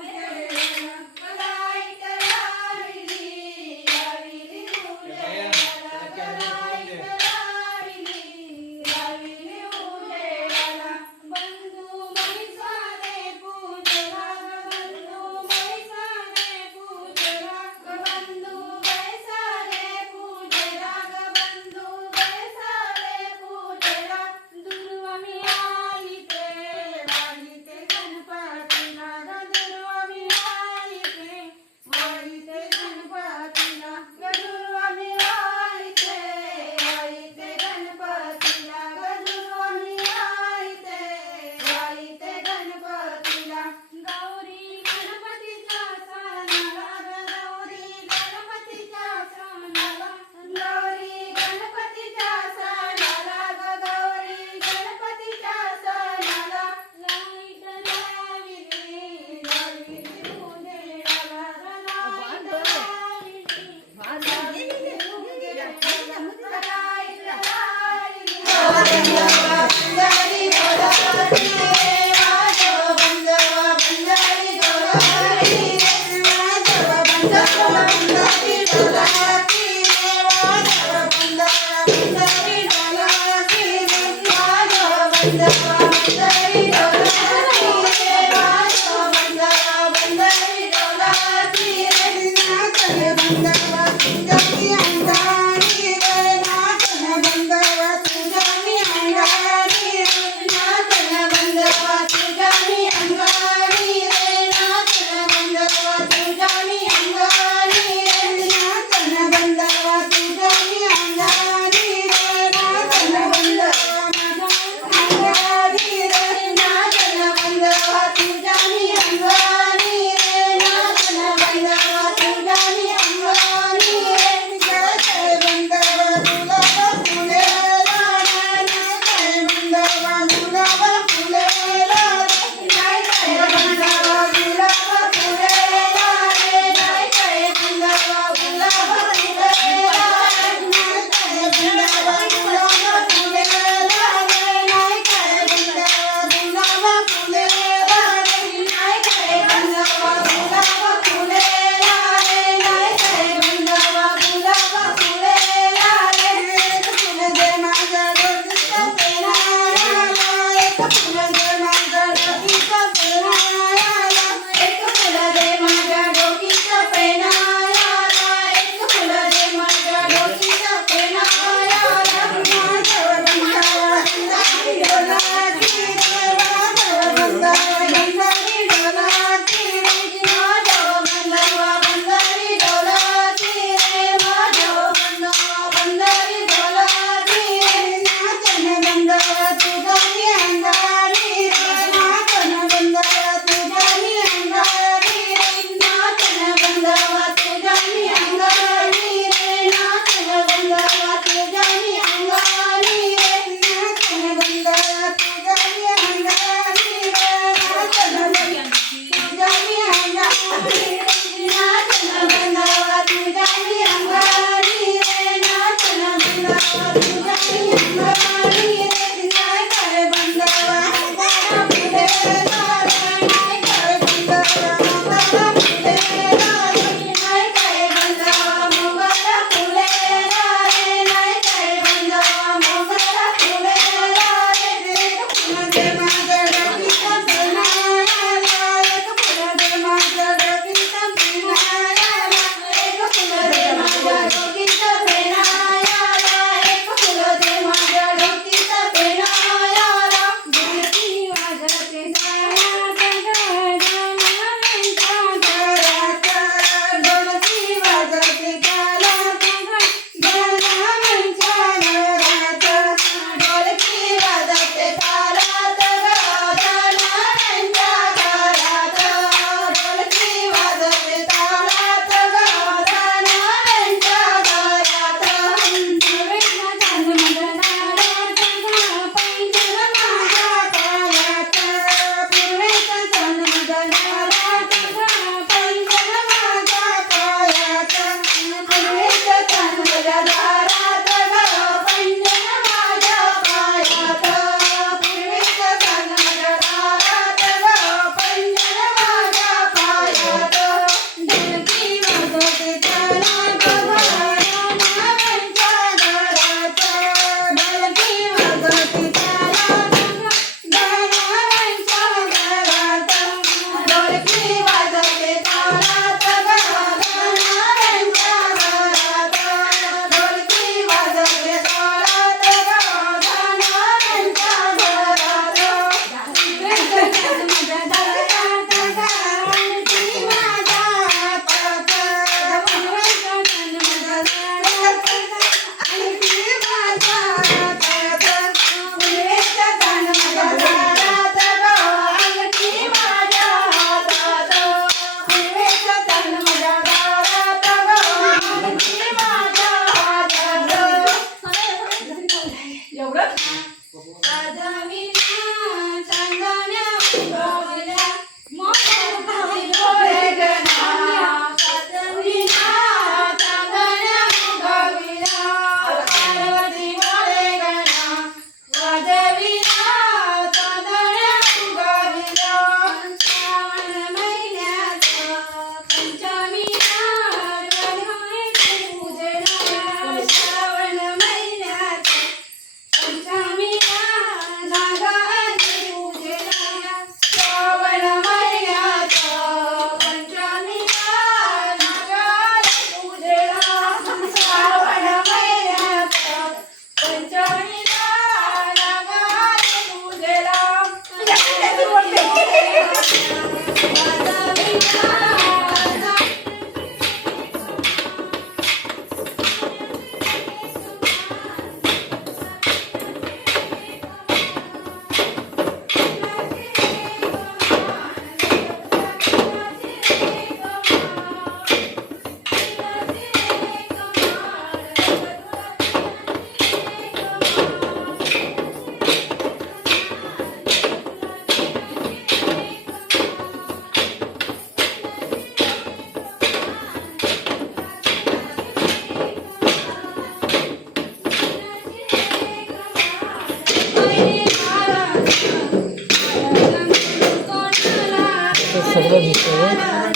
with Gracias. oder? 그러고 있 어요.